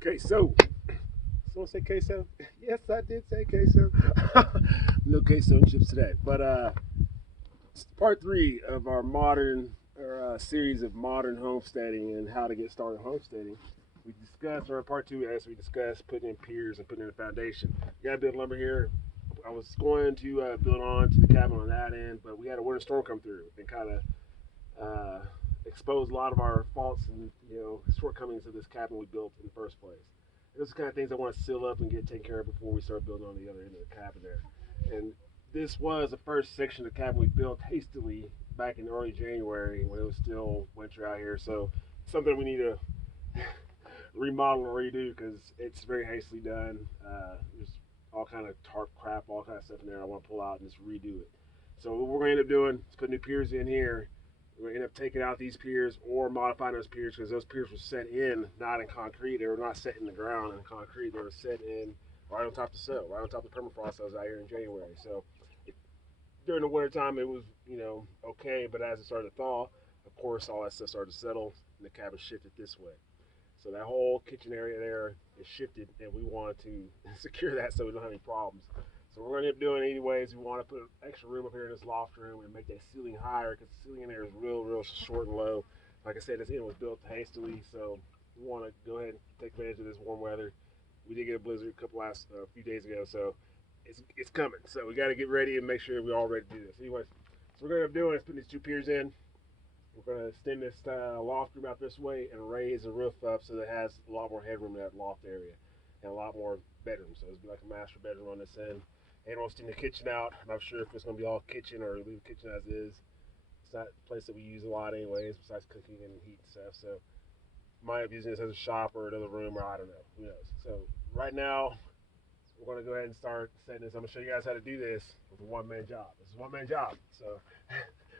Queso. Someone say queso? Yes, I did say queso. No queso and chips today. But it's part three of our series of modern homesteading and how to get started homesteading. We discussed, or part two, as we discussed, putting in piers and putting in a foundation. We got to build lumber here. I was going to build on to the cabin on that end, but we had a winter storm come through and kind of exposed a lot of our faults and shortcomings of this cabin we built in the first place. Those are the kind of things I want to seal up and get taken care of before we start building on the other end of the cabin there. And this was the first section of the cabin we built hastily back in early January when it was still winter out here. So something we need to remodel and redo because it's very hastily done. There's all kind of tarp crap, all kind of stuff in there I want to pull out and just redo it. So what we're going to end up doing is put new piers in here. We're going to end up taking out these piers or modifying those piers because those piers were set in, not in concrete. They were not set in the ground in concrete. They were set in right on top of the soil, right on top of the permafrost that was out here in January. So during the winter time, it was, okay. But as it started to thaw, of course, all that stuff started to settle and the cabin shifted this way. So that whole kitchen area there is shifted and we wanted to secure that so we don't have any problems. So we're going to end up doing it anyways. We want to put an extra room up here in this loft room and make that ceiling higher because the ceiling in there is real short and low. Like I said, this inn was built hastily, so we want to go ahead and take advantage of this warm weather. We did get a blizzard a few days ago, so it's coming. So we got to get ready and make sure we're all ready to do this. Anyways, so we're going to end up doing is putting these two piers in. We're going to extend this loft room out this way and raise the roof up so that it has a lot more headroom in that loft area and a lot more bedrooms. So it's like a master bedroom on this end. And we'll extend the kitchen out. I'm not sure if it's going to be all kitchen or leave the kitchen as is. It's not a place that we use a lot anyways, besides cooking and heat and stuff. So might be using this as a shop or another room, or I don't know. Who knows? So right now, we're going to go ahead and start setting this. I'm going to show you guys how to do this with a one-man job. This is a one-man job. So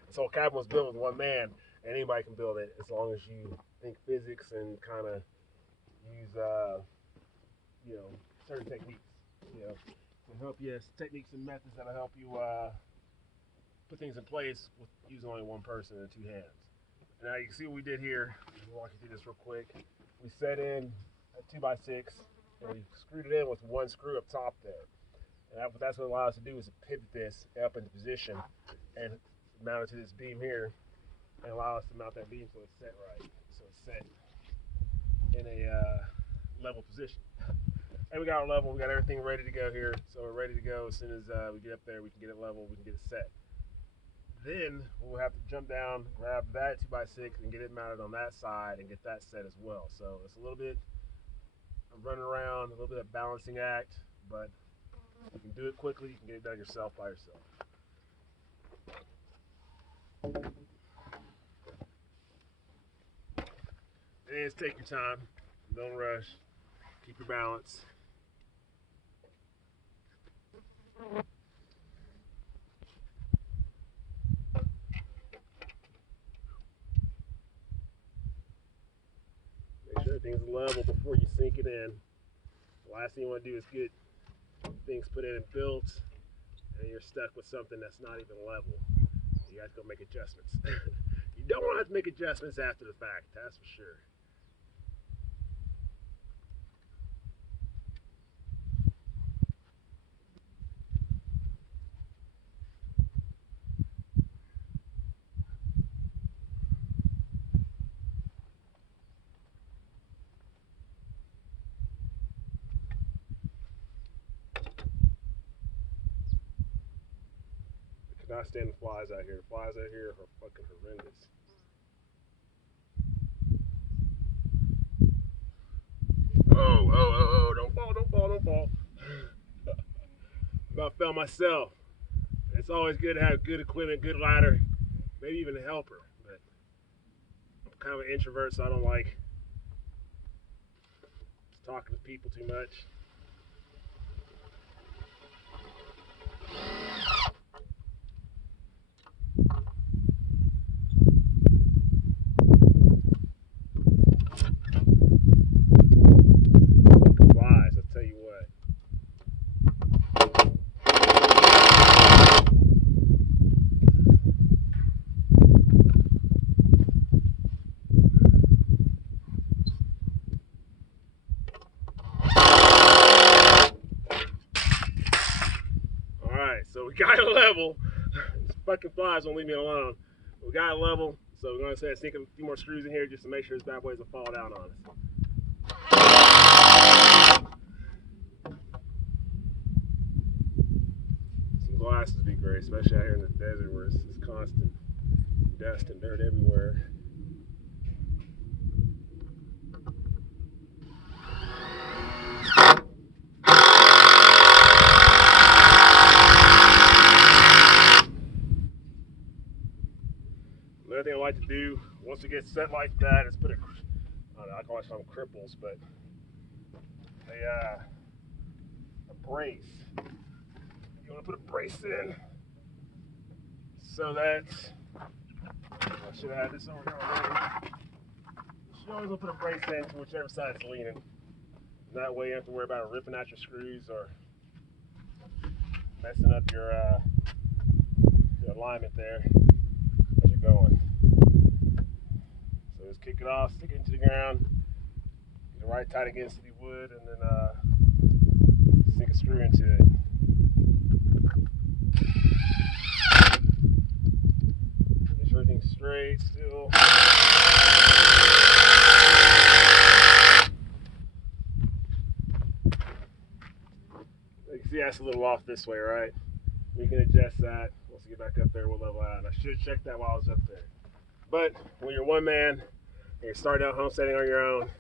this whole cabin was built with one man, and anybody can build it as long as you think physics and kind of use, certain techniques. To help you, techniques and methods that'll help you put things in place with using only one person and two hands. And now you can see what we did here. I'll walk you through this real quick. We set in a 2x6 and we screwed it in with one screw up top there. And that's what allows us to do is to pivot this up into position and mount it to this beam here and allow us to mount that beam so it's set right. So it's set in a level position. And we got our level, we got everything ready to go here. So we're ready to go as soon as we get up there, we can get it level, we can get it set. Then we'll have to jump down, grab that 2x6 and get it mounted on that side and get that set as well. So it's a little bit of running around, a little bit of balancing act, but you can do it quickly, you can get it done yourself by yourself. And just take your time, don't rush, keep your balance. Make sure everything's level before you sink it in. The last thing you want to do is get things put in and built, and you're stuck with something that's not even level. You have to go make adjustments. You don't want to have to make adjustments after the fact, that's for sure. I cannot stand the flies out here. The flies out here are fucking horrendous. Oh, don't fall. About fell myself. It's always good to have good equipment, good ladder, maybe even a helper. But I'm kind of an introvert, so I don't like talking to people too much. we got it level. This fucking flies won't leave me alone. We got it level, so we're going to sink a few more screws in here just to make sure this bad boy doesn't fall down on us. Some glasses would be great, especially out here in the desert where it's constant dust and dirt everywhere. Another thing I like to do once it gets set like that is put a, I call it some cripples, but a brace. You want to put a brace in so that, I should have had this over here already. You should always put a brace in to whichever side it's leaning. That way you don't have to worry about ripping out your screws or messing up your alignment there as you're going. So just kick it off, stick it into the ground, get it right tight against the wood, and then sink a screw into it. Make sure everything's straight still. You can see that's a little off this way, right? We can adjust that. Once we get back up there, we'll level out. And I should check that while I was up there. But when you're one man and you're starting out homesteading on your own,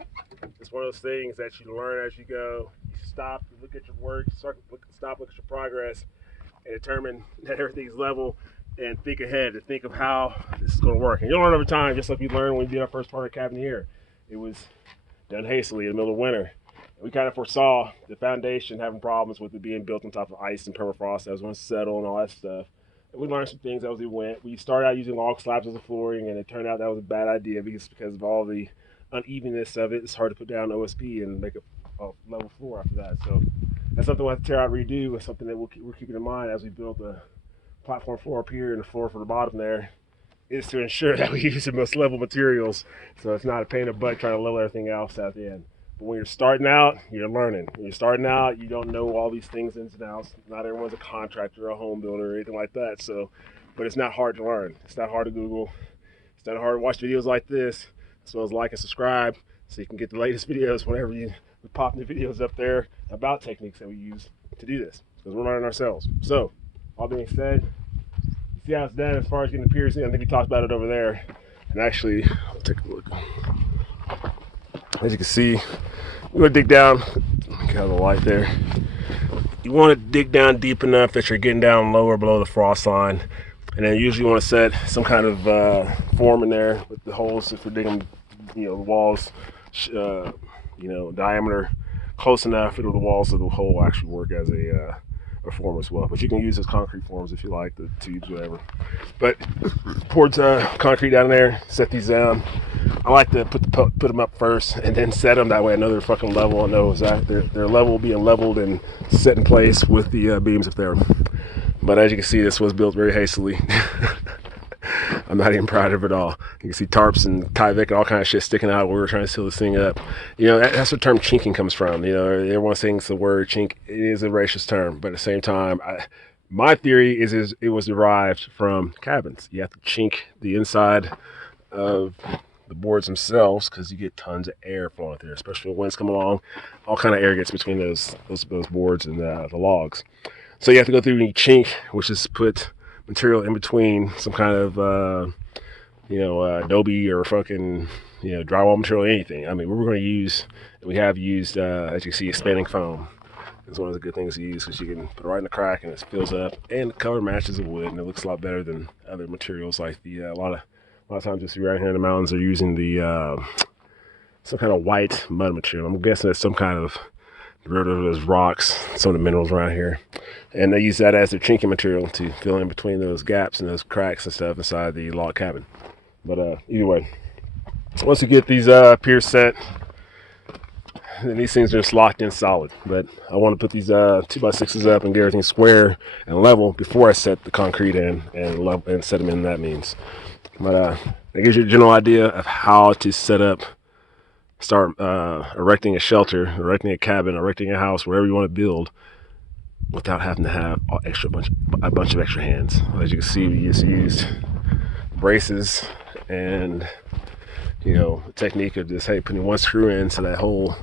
it's one of those things that you learn as you go. You stop, you look at your work, stop, look at your progress, and determine that everything's level, and think ahead and think of how this is going to work. And you'll learn over time, just like we learned when we did our first part of cabin here. It was done hastily in the middle of winter. We kind of foresaw the foundation having problems with it being built on top of ice and permafrost that was going to settle and all that stuff. And we learned some things as we went. We started out using log slabs as a flooring, and it turned out that was a bad idea because of all the unevenness of it. It's hard to put down OSB and make a level floor after that. So that's something we'll have to tear out and redo. It's something that we're keeping in mind as we build the platform floor up here and the floor for the bottom there, is to ensure that we use the most level materials so it's not a pain in the butt trying to level everything else at the end. But when you're starting out, you're learning. When you're starting out, you don't know all these things ins and outs. Not everyone's a contractor or a home builder or anything like that. So, but it's not hard to learn. It's not hard to Google. It's not hard to watch videos like this, as well as like and subscribe so you can get the latest videos whenever we pop new videos up there about techniques that we use to do this, because we're learning ourselves. So, all being said, see how it's done as far as getting the piers in. I think we talked about it over there. And actually, I'll take a look. As you can see, you want to dig down. Got the light there. You want to dig down deep enough that you're getting down lower below the frost line. And then usually you want to set some kind of form in there with the holes if we're digging, the walls, diameter close enough. The walls of the hole will actually work as a form as well. But you can use those concrete forms if you like, the tubes, whatever. But poured concrete down there, set these down. I like to put them up first and then set them. That way I know they're fucking level. I know exactly their level being leveled and set in place with the beams up there. But as you can see, this was built very hastily. I'm not even proud of it at all. You can see tarps and Tyvek and all kind of shit sticking out where we're trying to seal this thing up. That's where the term chinking comes from. Everyone thinks the word chink is a racist term, but at the same time, my theory is it was derived from cabins. You have to chink the inside of the boards themselves because you get tons of air flowing through there, especially when winds come along. All kind of air gets between those boards and the logs. So you have to go through and chink, which is put material in between some kind of adobe or fucking drywall material, anything. I mean, we're going to use, and we have used, as you see, expanding foam. It's one of the good things to use because you can put it right in the crack and it fills up, and the color matches the wood, and it looks a lot better than other materials like the a lot of times you see right here in the mountains they're using the some kind of white mud material. I'm guessing it's some kind of derivative of those rocks, some of the minerals around here. And they use that as their chinking material to fill in between those gaps and those cracks and stuff inside the log cabin. But either way, once you get these piers set, then these things are just locked in solid. But I want to put these 2x6s up and get everything square and level before I set the concrete in and set them in that means. But that gives you a general idea of how to start erecting a shelter, erecting a cabin, erecting a house, wherever you want to build, without having to have a bunch of extra hands. As you can see, we just used braces and the technique of just putting one screw in, so that whole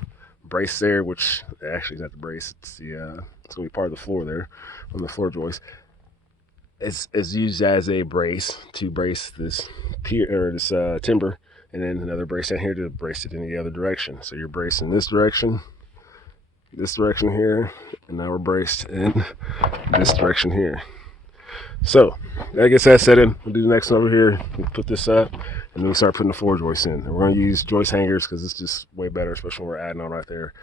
brace there, which actually is not the brace, it's gonna be part of the floor there on the floor joist, is used as a brace to brace this pier or this timber, and then another brace down here to brace it in the other direction. So you're bracing this direction here, and now we're braced in this direction here. So I guess that's set in. We'll do the next one over here. We'll put this up, and then we'll start putting the floor joists in. And we're going to use joist hangers because it's just way better, especially when we're adding on right there.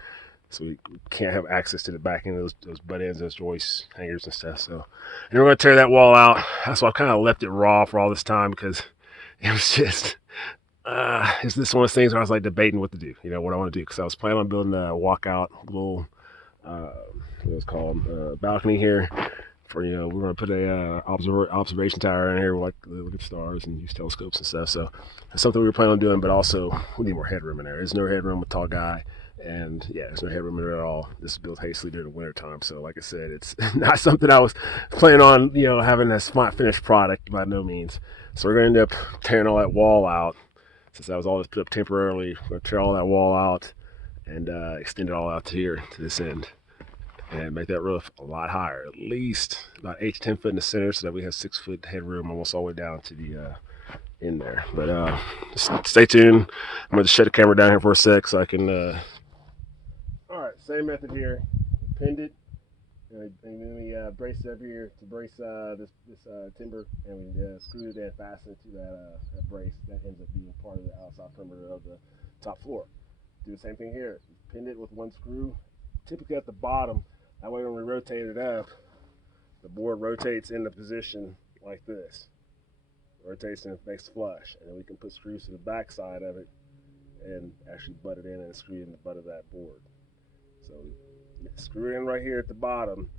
So we can't have access to the back end of those butt ends, those joist hangers and stuff. So, and we're going to tear that wall out. That's why I kind of left it raw for all this time, because it was just, it's this one of those things where I was like debating what to do, what I want to do. Because I was planning on building a walkout little, what it's called, balcony here. For we're gonna put a observation tower in here, like look at stars and use telescopes and stuff. So that's something we were planning on doing, but also we need more headroom in there. There's no headroom with tall guy, and there's no headroom in there at all. This is built hastily during the winter time, so like I said, it's not something I was planning on having as finished product by no means. So we're gonna end up tearing all that wall out, since that was all just put up temporarily. We're gonna tear all that wall out and extend it all out to here, to this end, and make that roof a lot higher, at least about 8 to 10 foot in the center, so that we have 6 foot headroom almost all the way down to the in there. But just stay tuned. I'm going to shut the camera down here for a sec so I can. All right, same method here. Pinned it, and then we braced it up here to brace this timber, and we screwed it and fastened it to that brace. That ends up being part of the outside perimeter of the top floor. Do the same thing here. Pinned it with one screw, typically at the bottom. That way when we rotate it up, the board rotates in the position like this. Rotates and it makes flush. And then we can put screws to the back side of it and actually butt it in and screw it in the butt of that board. So screw it in right here at the bottom,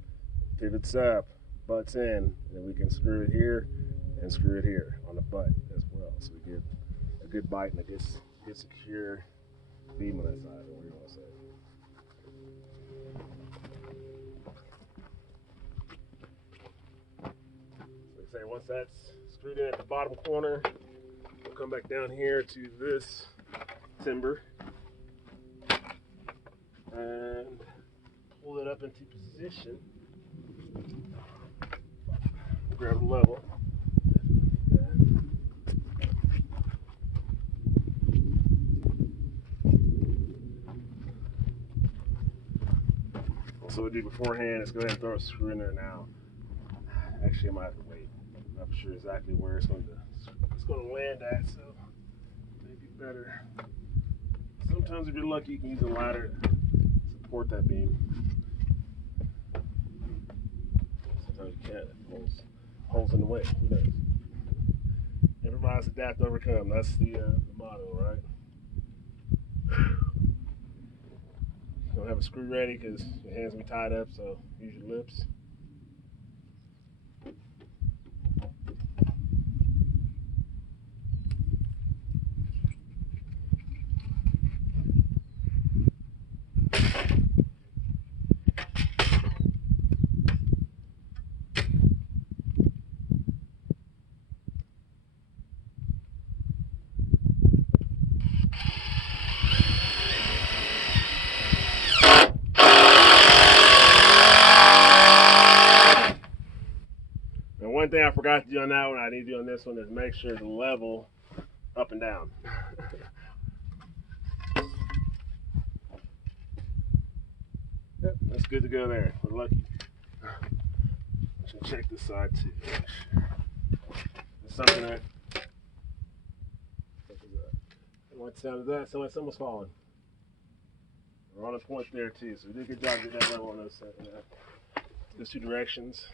pivots up, butts in, and then we can screw it here and screw it here on the butt as well. So we get a good bite and a good secure beam on that side, or whatever you want to say. Say once that's screwed in at the bottom corner, we'll come back down here to this timber and pull it up into position. Grab a level. So what we do beforehand is go ahead and throw a screw in there now. Actually, I might have to wait. I'm not sure exactly where it's going to land at, so maybe better. Sometimes if you're lucky, you can use a ladder to support that beam. Sometimes you can't. Holes in the way. Who knows? Everybody's adapt to overcome. That's the motto, right? Don't have a screw ready because your hands will be tied up, so use your lips. One thing I forgot to do on that one, I need to do on this one, is make sure the level up and down. Yep, that's good to go there. We're lucky. I should check this side too. There's something that. What sound is that? Sounds like someone's falling. We're on a point there too, so we did a good job getting that level on those two directions.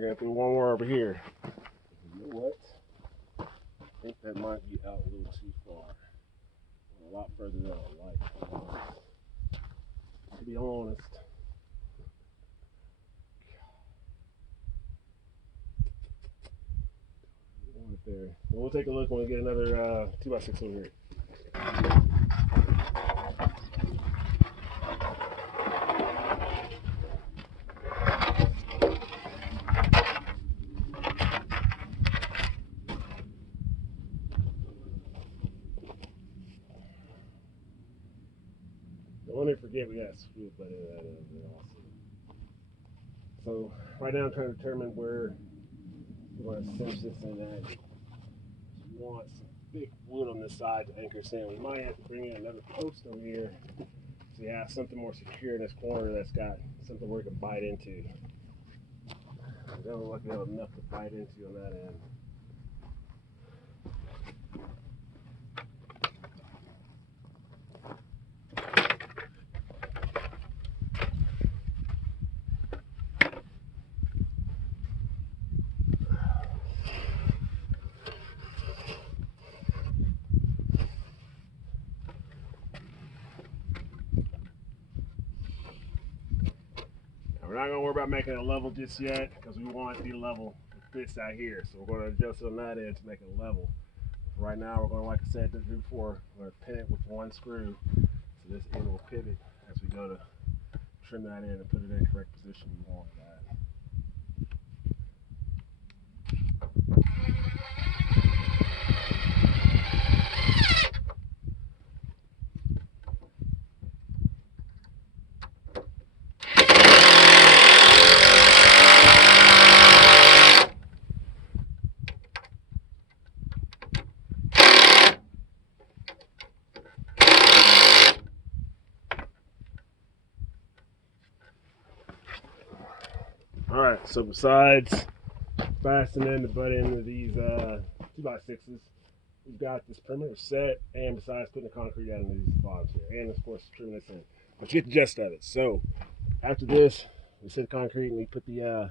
I gotta do one more over here. You know what? I think that might be out a little too far. A lot further than I like. To be honest. Right there. We'll take a look when we get another 2x6 over here. Don't let me forget we got screw butt in that also. So right now I'm trying to determine where we want to cinch this in at. We want some thick wood on this side to anchor us in. We might have to bring in another post over here so we have something more secure in this corner that's got something we can bite into. It doesn't look like we have enough to bite into on that end. We're not going to worry about making it level just yet because we want it to be level with this out here. So we're going to adjust it on that end to make it level. But right now we're going to, like I said before, we're going to pin it with one screw. So this end will pivot as we go to trim that in and put it in the correct position we want that. Alright, so besides fastening the butt end of these 2x6s, we've got this perimeter set, and besides putting the concrete down into these bottoms here, and of course trimming this in. But you get the gist of it. So after this, we set the concrete and we put the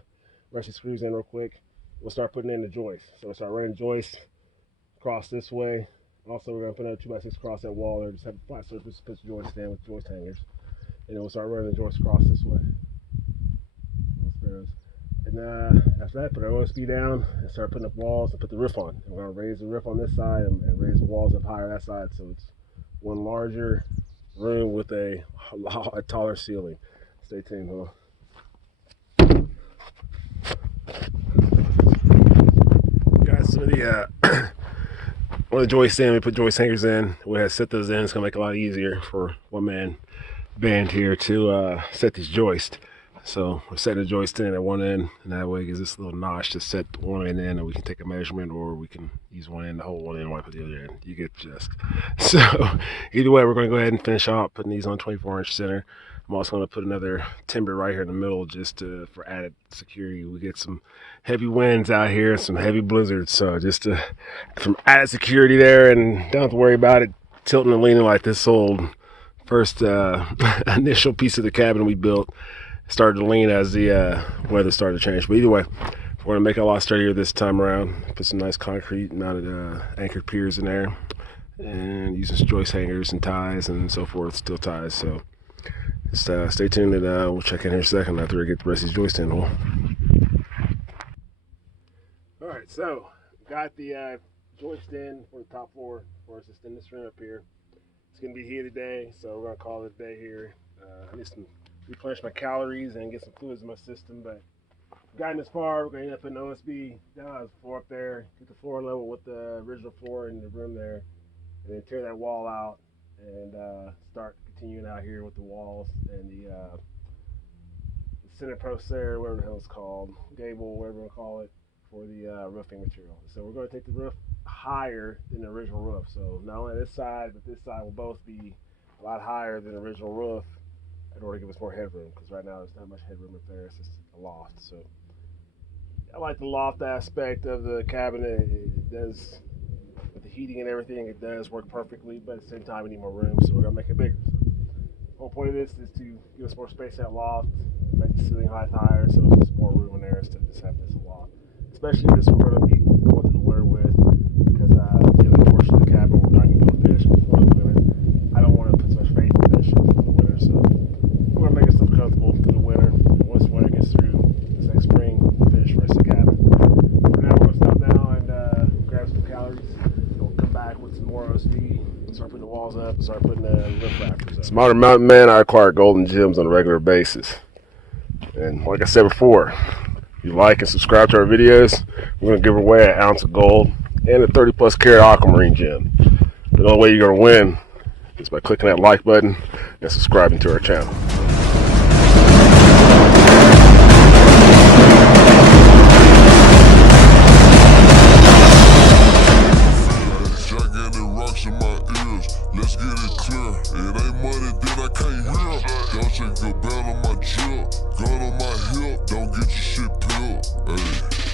rest of the screws in real quick. We'll start putting in the joists. So we'll start running joists across this way. Also, we're going to put another 2x6 across that wall there, just have a flat surface, put the joists in with joist hangers. And then we'll start running the joists across this way. And after that, put our OSB down and start putting up walls and put the roof on. And we're going to raise the roof on this side and raise the walls up higher that side, so it's one larger room with a taller ceiling. Stay tuned, huh? Got some of the one of the joists in. We put joist hangers in. We had to set those in. It's gonna make it a lot easier for one man band here to set these joists. So we're setting the joist in at one end, and that way it gives us a little notch to set one end in, and we can take a measurement, or we can use one end to hold one end, wipe at the other end. You get the gist. So either way, we're going to go ahead and finish off putting these on 24-inch center. I'm also going to put another timber right here in the middle just for added security. We get some heavy winds out here, some heavy blizzards, so just from added security there, and don't have to worry about it tilting and leaning like this old first initial piece of the cabin we built started to lean as the weather started to change. But either way, we're going to make it a lot sturdier this time around. Put some nice concrete mounted anchored piers in there, and using some joist hangers and ties and so forth, steel ties. So just stay tuned, and we'll check in here in a second after we get the rest of these joists in. Alright, so got the joist in for the top floor. Of course, it's in this room up here. It's going to be here today, so we're going to call it a day here. I need some replenish my calories and get some fluids in my system, but gotten this far. We're going to end up putting OSB down the floor up there, get the floor level with the original floor in the room there, and then tear that wall out and start continuing out here with the walls and the center post there, whatever the hell it's called, gable, whatever you want to call it, for the roofing material. So we're going to take the roof higher than the original roof. So not only this side, but this side will both be a lot higher than the original roof in order to give us more headroom, because right now there's not much headroom up there. It's just a loft. So I like the loft aspect of the cabin. It does, with the heating and everything, it does work perfectly, but at the same time we need more room, so we're going to make it bigger. So the whole point of this is to give us more space in that loft, make the ceiling height higher so there's just more room in there instead of just having this wall. Especially this we're going to be going through the winter with, because the other portion of the cabin we're not going to go fish before the winter. I don't want to put so much faith in fishing for the winter, so we're going to make ourselves comfortable through the winter. And once winter gets through, this next spring, we'll finish the rest of the cabin. For now, we're going to stop now and grab some calories. We'll come back with some more OSB, start putting the walls up, and start putting the roof rafters up. As a modern mountain man, I acquire golden gems on a regular basis. And like I said before, if you like and subscribe to our videos, we're going to give away an ounce of gold and a 30+ carat aquamarine gem. The only way you're going to win is by clicking that like button and subscribing to our channel. Let's get it clear. It ain't money that I can't hear. Don't take a belt on my jib, gun on my hip. Don't get your shit peeled. Hey.